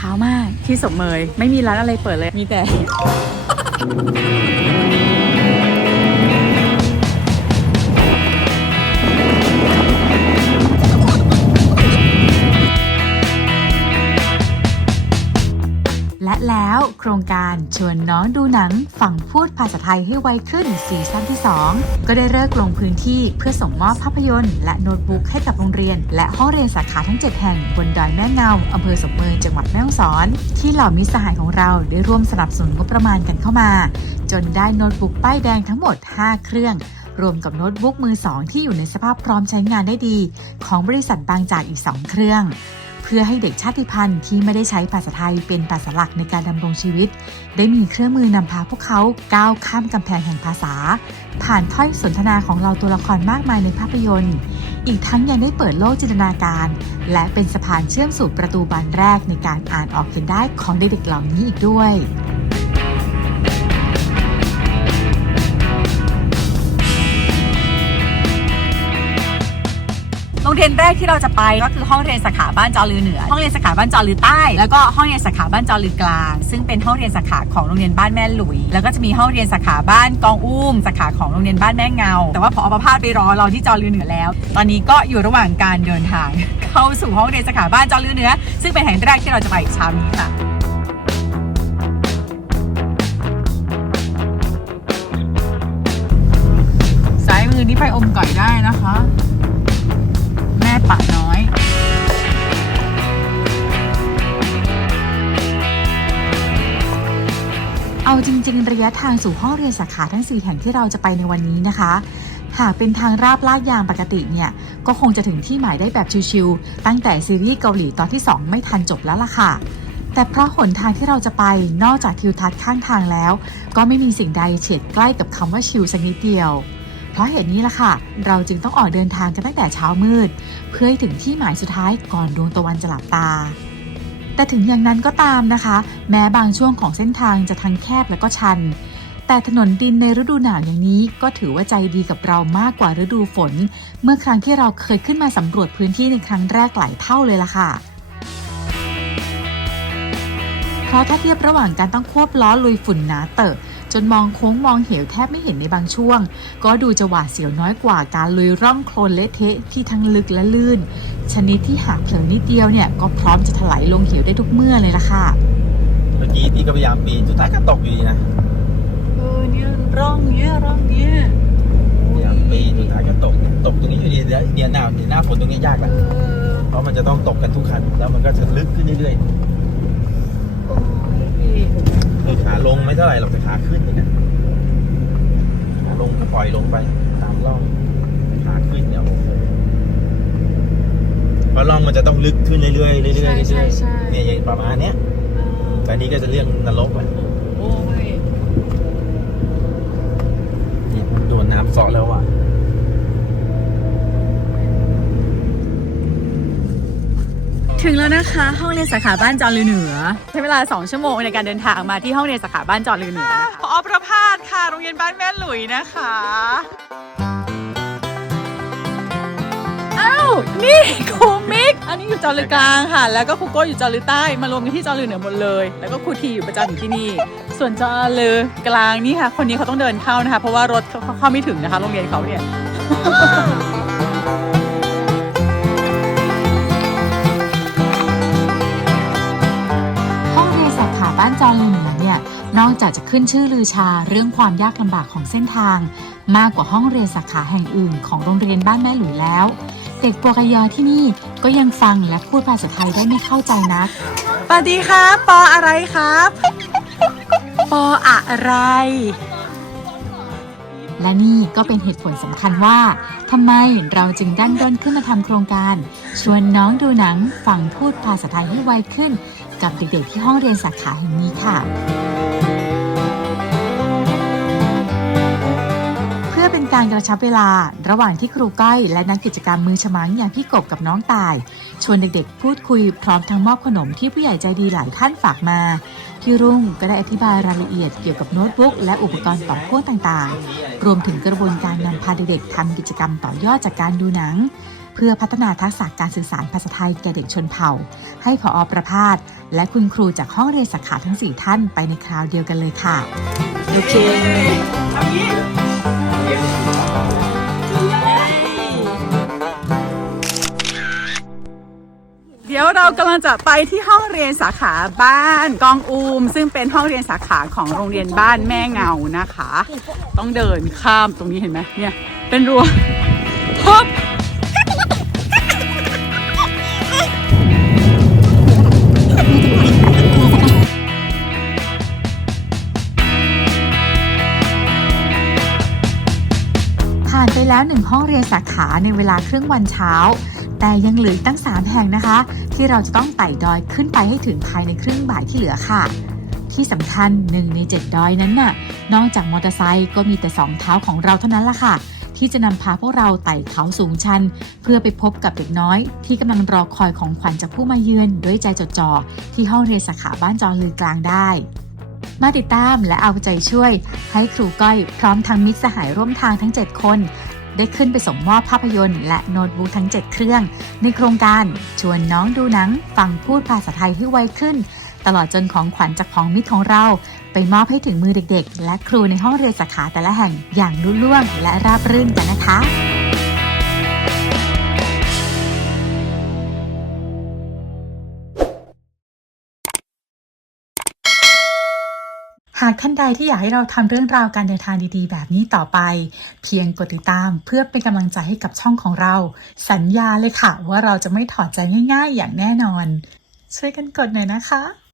ช้ามากที่สมเมยไม่มีร้านอะไรเปิดเลยมีแต่ และแล้วโครงการชวนน้องดูหนังฝั่งพูดภาษาไทยให้ไวขึ้นซีซั่นที่ 2 ก็ได้เลิกลงพื้นที่เพื่อส่งมอบภาพยนตร์และโน้ตบุ๊กให้กับโรงเรียน และห้องเรียนสาขาทั้ง 7 แห่งบนดอยแม่เงาอำเภอสมเมืองจังหวัดแม่ฮ่องสอน ที่เหล่ามิตรสหายของเราได้ร่วมสนับสนุนงบประมาณกันเข้ามา จนได้โน้ตบุ๊กป้ายแดงทั้งหมด 5 เครื่องรวมกับโน้ตบุ๊กมือ 2 ที่อยู่ในสภาพพร้อมใช้งานได้ดี ของบริษัทบางจากอีก 2 เครื่อง พื่อให้เด็กชาติพันธุ์ที่ไม่ได้ใช้ภาษาไทยเป็นภาษาหลักในการดำรงชีวิต ได้มีเครื่องมือนำพาพวกเขาก้าวข้ามกำแพงแห่งภาษา ผ่านถ้อยสนทนาของเราตัวละครมากมายในภาพยนตร์ อีกทั้งยังได้เปิดโลกจินตนาการ และเป็นสะพานเชื่อมสู่ประตูบานแรกในการอ่านออกเขียนได้ของเด็กๆเหล่านี้อีกด้วย เรียนแรกที่เราจะไปก็คือห้องเรียนสาขาบ้านจอลือเหนือ ห้องเรียนสาขาบ้านจอลือใต้ แล้วก็ห้องเรียนสาขาบ้านจอลือกลาง ซึ่งเป็นห้องเรียนสาขาของโรงเรียนบ้านแม่หลุย แล้วก็จะมีห้องเรียนสาขาบ้านกองอุ้มสาขาของโรงเรียนบ้านแม่เงา แต่ว่าพอประพาสไปรอเราที่จอลือเหนือแล้ว ตอนนี้ก็อยู่ระหว่างการเดินทาง เข้าสู่ห้องเรียนสาขาบ้านจอลือเหนือ ซึ่งเป็นแห่งแรกที่เราจะไปเช้านี้ค่ะซ้ายมือนี่ไปอมก่อยได้นะคะ ม่ปะน้อย เอาจริง ๆ ระยะทางสู่ห้องเรียนสาขาทั้ง 4 แห่งที่เราจะไปในวันนี้นะคะ หากเป็นทางราบลาดยางปกติเนี่ย ก็คงจะถึงที่หมายได้แบบชิวๆตั้งแต่ซีรีส์เกาหลีตอนที่ 2 ไม่ทันจบแล้วล่ะค่ะแต่เพราะหนทางที่เราจะไปนอกจากทิวทัศน์ข้างทางแล้ว ก็ไม่มีสิ่งใดเฉียดใกล้กับคำว่าชิวสักนิดเดียว เพราะเหตุนี้ล่ะค่ะ เราจึงต้องออกเดินทางกันตั้งแต่เช้ามืด เพื่อให้ถึงที่หมายสุดท้ายก่อนดวงตะวันจะหลับตา แต่ถึงอย่างนั้นก็ตามนะคะ แม้บางช่วงของเส้นทางจะทั้งแคบและก็ชัน แต่ถนนดินในฤดูหนาวอย่างนี้ก็ถือว่าใจดีกับเรามากกว่าฤดูฝน เมื่อครั้งที่เราเคยขึ้นมาสำรวจพื้นที่ในครั้งแรกหลายเท่าเลยล่ะค่ะ เพราะถ้าเทียบระหว่างการต้องควบล้อลุยฝุ่นหนาเตอะจนมองโค้งมองเหวแทบไม่เห็นในบางช่วง ก็ดูจะหวาดเสียวน้อยกว่าการลุยร่องโคลนเละเทะที่ทั้งลึกและลื่น ชนิดที่หากเผลอนิดเดียวเนี่ยก็พร้อมจะถลายลงเหวได้ทุกเมื่อเลยล่ะค่ะ เมื่อกี้พี่ก็พยายามปีนสุดท้ายก็ตกอยู่ดีนะเออเนี่ยร่องเนี้ยร่องเนี้ยพยายามปีนสุดท้ายก็ตก ตกตรงนี้อยู่ดีเดี๋ยวเดี๋ยวหน้าเดี๋ยวหน้าฝนตรงนี้ยากแหละเพราะมันจะต้องตกกันทุกคันแล้วมันก็จะลึกขึ้นเรื่อยๆ เออขาลงไม่เท่าไหร่หรอกแต่ขาขึ้นนี่นะขาลงก็ปล่อยลงไปตามร่องขาขึ้นเนี่ยโอ้โหเพราะร่องมันจะต้องลึกขึ้นเรื่อยๆเรื่อยๆเรื่อยๆใช่ใช่เนี่ยอย่างประมาณเนี้ยแต่อันนี้ก็จะเรื่องนรกไปโอ้ย นี่โดนน้ำเซาะแล้วอะ ถึงแล้วนะคะ ห้องเรียนสาขาบ้านจอลือเหนือ ใช้เวลา 2 ชั่วโมงในการเดินทางมาที่ห้องเรียนสาขาบ้านจอลือเหนือนะคะพอประพาสค่ะโรงเรียนบ้านแม่หลุยนะคะอ้าวนี่ครูมิก อันนี้อยู่จอลือกลางค่ะ แล้วก็ครูโก้อยู่จอลือใต้มารวมกันที่จอลือเหนือหมดเลย แล้วก็ครูทีอยู่ประจำอยู่ที่นี่ ส่วนจอลือกลางนี่ค่ะ คนนี้เขาต้องเดินเข้านะคะ เพราะว่ารถเขาเข้าไม่ถึงนะคะ โรงเรียนเขาเนี่ย จอลือเหนือเนี่ยนอกจากจะขึ้นชื่อลือชาเรื่องความยากลำบากของเส้นทาง มากกว่าห้องเรียนสาขาแห่งอื่น ของโรงเรียนบ้านแม่หลุยแล้ว เด็กปวกยอที่นี่ก็ยังฟังและพูดภาษาไทยได้ไม่เข้าใจนักสวัสดีครับปออะไรครับ ปออะไร และนี่ก็เป็นเหตุผลสำคัญว่า ทำไมเราจึงดันด้นขึ้นมาทำโครงการ ชวนน้องดูหนังฟังพูดภาษาไทยให้ไวขึ้น กับเด็กๆที่ห้องเรียนสาขาแห่งนี้ค่ะ การกระชับเวลา ระหว่างที่ครูก้อยและนักกิจกรรมมือฉมังอย่างพี่กบกับน้องตาย ชวนเด็กๆ พูดคุยพร้อมทั้งมอบขนมที่ผู้ใหญ่ใจดีหลายท่านฝากมา พี่รุ่งก็ได้อธิบายรายละเอียดเกี่ยวกับโน้ตบุ๊กและอุปกรณ์ต่อพ่วงต่างๆ รวมถึงกระบวนการนำพาเด็กๆทำกิจกรรมต่อยอดจากการดูหนัง เพื่อพัฒนาทักษะการสื่อสารภาษาไทยแก่เด็กชนเผ่า ให้ผอประภาสและคุณครูจากห้องเรียนสาขาทั้ง 4 ท่านไปในคราวเดียวกันเลยค่ะโอเค กำลังจะไปที่ห้องเรียนสาขาบ้านกองอูม ซึ่งเป็นห้องเรียนสาขาของโรงเรียนบ้านแม่เงานะคะ ต้องเดินข้ามตรงนี้เห็นไหมเนี่ย เป็นรั้วพบผ่านไปแล้วหนึ่งห้องเรียนสาขาในเวลาครึ่งวันเช้า แต่ยังเหลือตั้ง 3 แห่งนะคะ ที่เราจะต้องไต่ดอยขึ้นไปให้ถึงภายในครึ่งบ่ายที่เหลือค่ะ ที่สำคัญหนึ่งใน 7 ดอยนั้นน่ะ นอกจากมอเตอร์ไซค์ก็มีแต่สองเท้าของเราเท่านั้นละค่ะ ที่จะนำพาพวกเราไต่เขาสูงชัน เพื่อไปพบกับเด็กน้อย ที่กำลังรอคอยของขวัญจากผู้มาเยือนด้วยใจจดจ่อที่ห้องเรียนสาขาบ้านจอลือกลางได้มาติดตามและเอาใจช่วย ให้ครูก้อยพร้อมทั้งมิตรสหายร่วมทางทั้ง 7 คน ได้ขึ้นไปส่งมอบภาพยนตร์และโน้ตบุ๊กทั้ง 7 เครื่อง ในโครงการชวนน้องดูหนัง ฟังพูดภาษาไทยให้ไวขึ้น ตลอดจนของขวัญจากของมิตรของเรา ไปมอบให้ถึงมือเด็กๆ และครูในห้องเรียนสาขาแต่ละแห่งอย่างรุ่ล่วงและราบรื่นกันนะคะ หากท่านใดที่อยากให้เราทำเรื่องราวการเดินทางดีๆ แบบนี้ต่อไป เพียงกดติดตามเพื่อเป็นกำลังใจให้กับช่องของเรา สัญญาเลยค่ะว่าเราจะไม่ถอดใจง่าย ๆ อย่างแน่นอน ช่วยกันกดหน่อยนะคะ